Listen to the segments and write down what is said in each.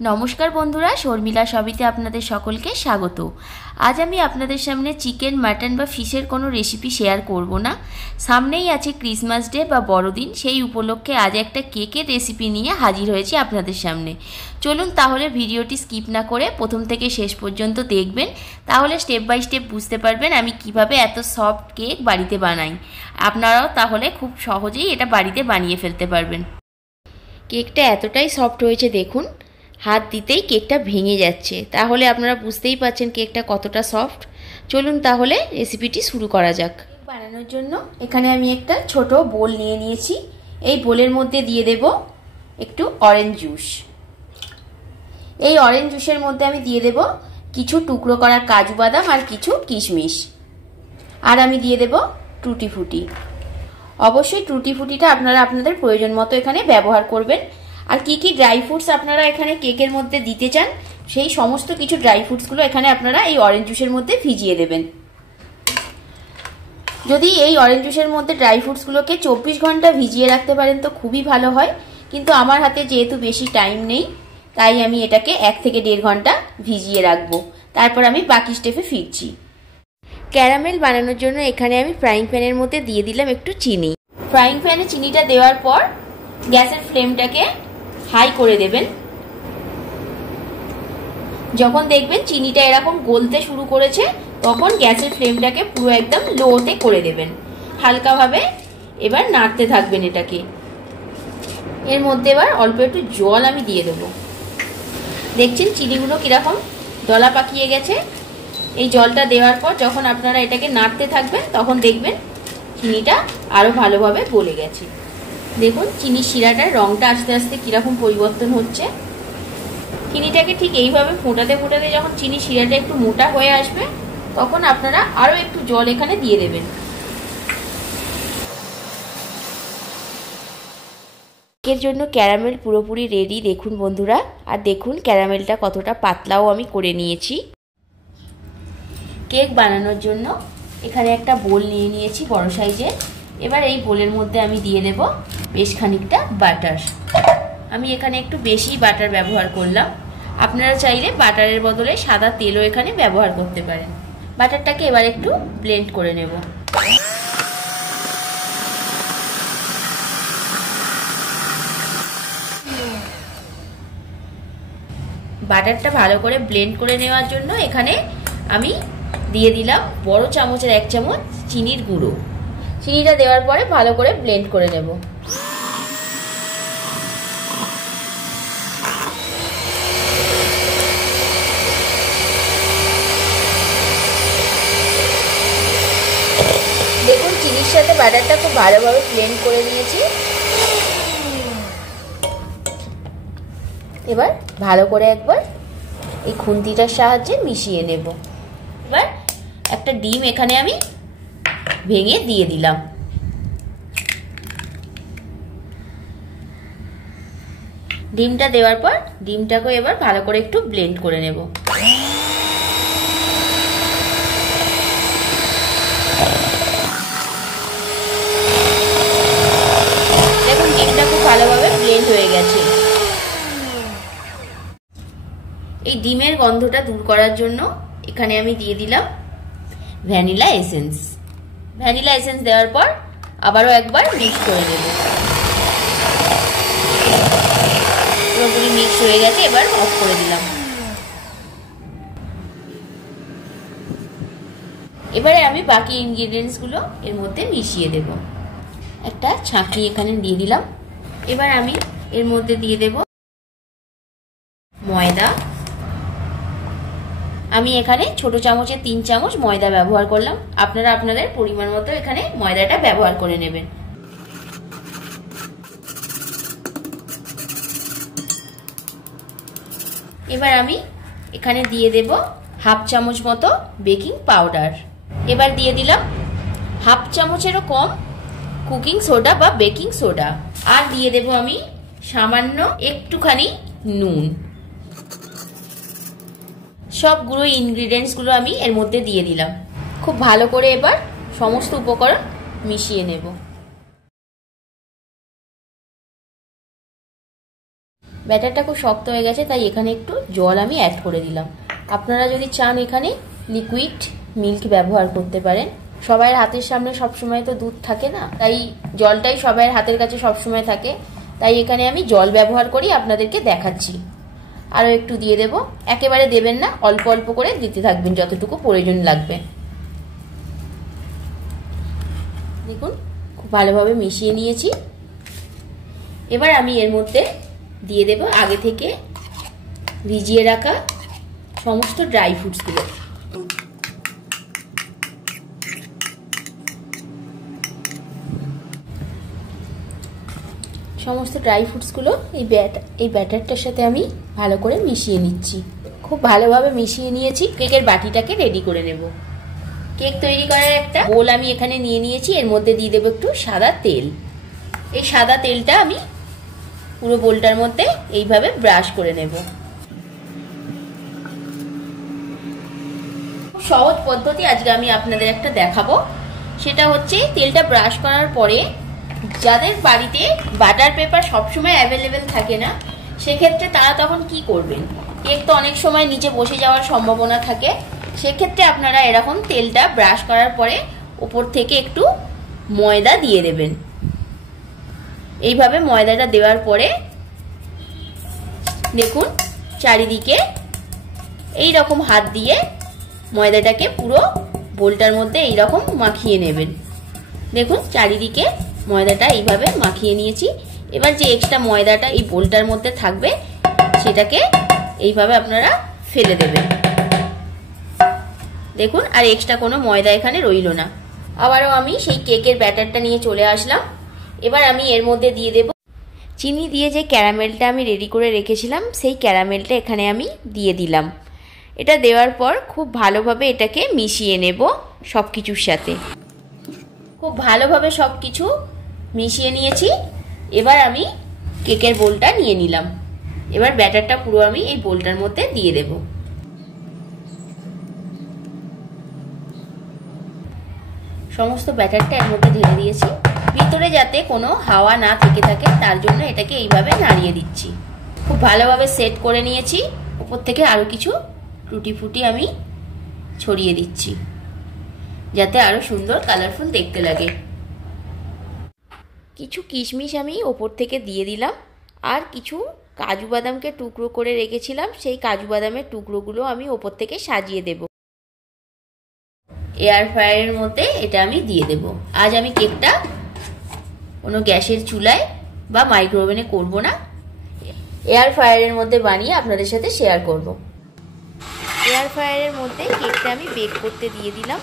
নমস্কার বন্ধুরা, শর্মিলা সবিতে আপনাদের সকলকে স্বাগত। আজ আমি আপনাদের সামনে চিকেন, মাটন বা ফিশের কোনো রেসিপি শেয়ার করব না। সামনেই আছে ক্রিসমাস ডে বা বড়দিন, সেই উপলক্ষে আজ একটা কেকের রেসিপি নিয়ে হাজির হয়েছি আপনাদের সামনে। চলুন তাহলে ভিডিওটি স্কিপ না করে প্রথম থেকে শেষ পর্যন্ত দেখবেন, তাহলে স্টেপ বাই স্টেপ বুঝতে পারবেন আমি কিভাবে এত সফট কেক বাড়িতে বানাই। আপনারাও তাহলে খুব সহজেই এটা বাড়িতে বানিয়ে ফেলতে পারবেন। কেকটা এতটাই সফট হয়েছে, দেখুন হাত দিতেই কেকটা ভেঙে যাচ্ছে, তাহলে আপনারা বুঝতেই পারছেন কেকটা কতটা সফট। চলুন তাহলে রেসিপিটি শুরু করা যাক। কেক বানানোর জন্য এখানে আমি একটা ছোট বোল নিয়ে নিয়েছি। এই বোলের মধ্যে দিয়ে দেব একটু অরেঞ্জ জুস। এই অরেঞ্জ জুসের মধ্যে আমি দিয়ে দেব কিছু টুকরো করা কাজু বাদাম আর কিছু কিশমিশ, আর আমি দিয়ে দেব টুটি ফুটি। অবশ্যই টুটি ফুটিটা আপনারা আপনাদের প্রয়োজন মতো এখানে ব্যবহার করবেন। আর কি কি ড্রাই ফ্রুটস আপনারা এখানে কেকের মধ্যে দিতে চান, সেই সমস্ত কিছু ড্রাই ফ্রুটসগুলো এখানে আপনারা এই অরেঞ্জ জুসের মধ্যে ভিজিয়ে দেবেন। যদি এই অরেঞ্জ জুসের মধ্যে ড্রাই ফ্রুটসগুলোকে 24 ঘন্টা ভিজিয়ে রাখতে পারেন তো খুবই ভালো হয়, কিন্তু আমার হাতে যেহেতু বেশি টাইম নেই, তাই আমি এটাকে 1 থেকে 1.5 ঘন্টা ভিজিয়ে রাখবো। তারপর আমি বাকি স্টেপে ফিরছি। ক্যারামেল বানানোর জন্য এখানে আমি ফ্রাইং প্যানের মধ্যে দিয়ে দিলাম একটু চিনি। ফ্রাইং প্যানে চিনিটা দেওয়ার পর গ্যাসের ফ্লেমটাকে হাই করে দেবেন। যখন দেখবেন চিনিটা এরকম গলতে শুরু করেছে, তখন গ্যাসের ফ্লেমটাকে পুরো একদম লোতে করে দেবেন। হালকাভাবে এবার নাড়তে থাকবেন এটাকে। এর মধ্যে এবার অল্প একটু জল আমি দিয়ে দেবো। দেখছেন চিনিগুলো কিরকম দলা পাকিয়ে গেছে। এই জলটা দেওয়ার পর যখন আপনারা এটাকে নাড়তে থাকবেন, তখন দেখবেন চিনিটা আরো ভালোভাবে গলে গেছে। দেখুন চিনির শিরাটার রংটা আস্তে আস্তে কিরকম পরিবর্তন হচ্ছে। চিনিটাকে ঠিক এইভাবে ফোটাতে ফোটাতে যখন চিনির শিরাটা একটু মোটা হয়ে আসবে, তখন আপনারা আরো একটু জল এখানে দিয়ে দেবেন। কেকের জন্য ক্যারামেল পুরোপুরি রেডি দেখুন বন্ধুরা। আর দেখুন ক্যারামেলটা কতটা পাতলাও আমি করে নিয়েছি। কেক বানানোর জন্য এখানে একটা বোল নিয়ে নিয়েছি বড় সাইজের। এবার এই বোলের মধ্যে আমি দিয়ে দেব বেশ খানিকটা বাটার। আমি এখানে একটু বেশি বাটার ব্যবহার করলাম। আপনারা চাইলে বাটারের বদলে সাদা তেলও এখানে ব্যবহার করতে পারেন। বাটারটাকে এবার একটু ব্লেন্ড করে নেব। বাটারটা ভালো করে ব্লেন্ড করে নেওয়ার জন্য এখানে আমি দিয়ে দিলাম বড় চামচের 1 চামচ চিনির গুঁড়ো। চিনিটা দেওয়ার পরে ভালো করে ব্লেন্ড করে নেব। দেখুন চিনির সাথে বাটারটা খুব ভালোভাবে ব্লেন্ড করে নিয়েছি। এবার ভালো করে একবার এই খুন্তিটার সাহায্যে মিশিয়ে নেব। এবার একটা ডিম এখানে আমি ভেঙে দিয়ে দিলাম। ডিমটা দেওয়ার পর ডিমটাকে এবার ভালো করে একটু ব্লেন্ড করে নেব। দেখুন ডিমটা খুব ভালোভাবে ব্লেন্ড হয়ে গেছে। এই ডিমের গন্ধটা দূর করার জন্য এখানে আমি দিয়ে দিলাম ভ্যানিলা এসেন্স। ভ্যানিলা এসেন্স দেওয়ার পর আবারও একবার মিক্স করে নেব। পুরোপুরি মিক্স হয়ে গেছে, এবার অফ করে দিলাম। এবারে আমি বাকি ইনগ্রিডিয়েন্টস গুলো এর মধ্যে মিশিয়ে দেব। একটা ছাঁকনি এখানে দিয়ে দিলাম। এবার আমি এর মধ্যে দিয়ে দেব ময়দা। আমি এখানে ছোট চামচে 3 চামচ ময়দা ব্যবহার করলাম। আপনারা আপনাদের পরিমাণ মতো এখানে ময়দাটা ব্যবহার করে নেবেন। এবার আমি এখানে দিয়ে দেব 1/2 চামচ মতো বেকিং পাউডার। এবার দিয়ে দিলাম 1/2 চামচেরও কম কুকিং সোডা বা বেকিং সোডা। আর দিয়ে দেব আমি সামান্য একটুখানি নুন। সব গুঁড়ো ইনগ্রিডিয়েন্টস গুলো আমি এর মধ্যে দিয়ে দিলাম। খুব ভালো করে এবার সমস্ত উপকরণ মিশিয়ে নেব। ব্যাটারটা খুব শক্ত হয়ে গেছে, তাই এখানে একটু জল আমি অ্যাড করে দিলাম। আপনারা যদি চান এখানে লিকুইড মিল্ক ব্যবহার করতে পারেন। সবাই হাতের সামনে সবসময় তো দুধ থাকে না, তাই জলটাই সবাই হাতের কাছে সবসময় থাকে, তাই এখানে আমি জল ব্যবহার করি, আপনাদেরকে দেখাচ্ছি। আরও একটু দিয়ে দেব, একেবারে দেবেন না, অল্প অল্প করে দিতে থাকবেন যতটুকু প্রয়োজন লাগবে। দেখুন খুব ভালোভাবে মিশিয়ে নিয়েছি। এবার আমি এর মধ্যে দিয়ে দেব আগে থেকে ভিজিয়ে রাখা সমস্ত ড্রাই ফ্রুটসগুলো। সমস্ত ড্রাই ফ্রুটসগুলো এই ব্যাটারটার সাথে আমি ভালো করে মিশিয়ে নিচ্ছি। খুব ভালোভাবে মিশিয়ে নিয়েছি। কেকের বাটিটাকে রেডি করে নেব। কেক তৈরি করার একটা বোল আমি এখানে নিয়ে নিয়েছি, এর মধ্যে দিয়ে দেবো একটু সাদা তেল। এই সাদা তেলটা আমি পুরো বোলটার মধ্যে এইভাবে ব্রাশ করে নেব। খুব সহজ পদ্ধতি আজকে আমি আপনাদের একটা দেখাবো। সেটা হচ্ছে তেলটা ব্রাশ করার পরে যাদের বাড়িতে বাটার পেপার সবসময় অ্যাভেলেবেল থাকে না, সেক্ষেত্রে তারা তখন কি করবেন, কেক তো অনেক সময় নিচে বসে যাওয়ার সম্ভাবনা থাকে। সেক্ষেত্রে আপনারা এরকম তেলটা ব্রাশ করার পরে উপর থেকে একটু ময়দা দিয়ে দেবেন। এইভাবে ময়দাটা দেওয়ার পরে দেখুন চারিদিকে এই রকম হাত দিয়ে ময়দাটাকে পুরো বোলটার মধ্যে এই রকম মাখিয়ে নেবেন। দেখুন চারিদিকে ময়দাটা এইভাবে মাখিয়ে নিয়েছি। এবার যে এক্সট্রা ময়দাটা এই বোলটার মধ্যে থাকবে সেটাকে এইভাবে আপনারা ফেলে দেবেন। দেখুন আর এক্সট্রা কোনো ময়দা এখানে রইল না। আবারও আমি সেই কেকের ব্যাটারটা নিয়ে চলে আসলাম। এবার আমি এর মধ্যে দিয়ে দেব চিনি দিয়ে যে ক্যারামেলটা আমি রেডি করে রেখেছিলাম, সেই ক্যারামেলটা এখানে আমি দিয়ে দিলাম। এটা দেওয়ার পর খুব ভালোভাবে এটাকে মিশিয়ে নেব সব কিছুর সাথে। খুব ভালোভাবে সব কিছু মিশিয়ে নিয়েছি। এবার আমি কেকের বোলটা নিয়ে নিলাম। এবার ব্যাটারটা পুরো আমি এই বোলটার মধ্যে দিয়ে দেব। সমস্ত ব্যাটারটা এর মধ্যে ঢেলে দিয়েছি। ভিতরে যাতে কোনো হাওয়া না থেকে থাকে তার জন্য এটাকে এইভাবে নাড়িয়ে দিচ্ছি। খুব ভালোভাবে সেট করে নিয়েছি। উপর থেকে আরও কিছু টুটি ফুটি আমি ছড়িয়ে দিচ্ছি যাতে আরও সুন্দর কালারফুল দেখতে লাগে। কিছু কিশমিশ আমি ওপর থেকে দিয়ে দিলাম, আর কিছু কাজু বাদামকে টুকরো করে রেখেছিলাম, সেই কাজু বাদামের টুকরোগুলো আমি ওপর থেকে সাজিয়ে দেব। এয়ার ফ্রায়ারের মধ্যে এটা আমি দিয়ে দেব। আজ আমি কেকটা কোনো গ্যাসের চুলায় বা মাইক্রোওভেনে করব না, এয়ার ফ্রায়ারের মধ্যে বানিয়ে আপনাদের সাথে শেয়ার করব। এয়ার ফ্রায়ারের মধ্যে কেকটা আমি বেক করতে দিয়ে দিলাম।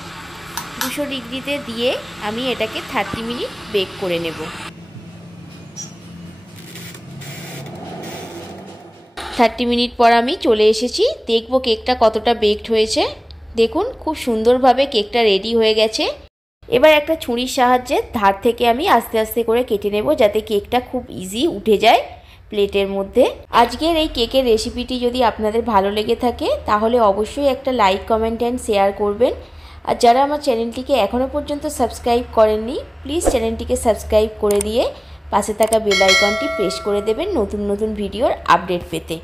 200 ডিগ্রিতে দিয়ে আমি এটাকে 30 মিনিট বেক করে নেব। 30 মিনিট পর আমি চলে এসেছি, দেখব কেকটা কতটা বেকড হয়েছে। দেখুন খুব সুন্দরভাবে কেকটা রেডি হয়ে গেছে। এবার একটা ছুরির সাহায্যে ধার থেকে আমি আস্তে আস্তে করে কেটে নেব যাতে কেকটা খুব ইজি উঠে যায় প্লেটের মধ্যে। আজকের এই কেকের রেসিপিটি যদি আপনাদের ভালো লেগে থাকে তাহলে অবশ্যই একটা লাইক, কমেন্ট অ্যান্ড শেয়ার করবেন। আর যারা আমার চ্যানেলটিকে এখনও পর্যন্ত সাবস্ক্রাইব করেননি, প্লিজ চ্যানেলটিকে সাবস্ক্রাইব করে দিয়ে পাশে থাকা বেল আইকনটি প্রেস করে দেবেন নতুন নতুন ভিডিওর আপডেট পেতে।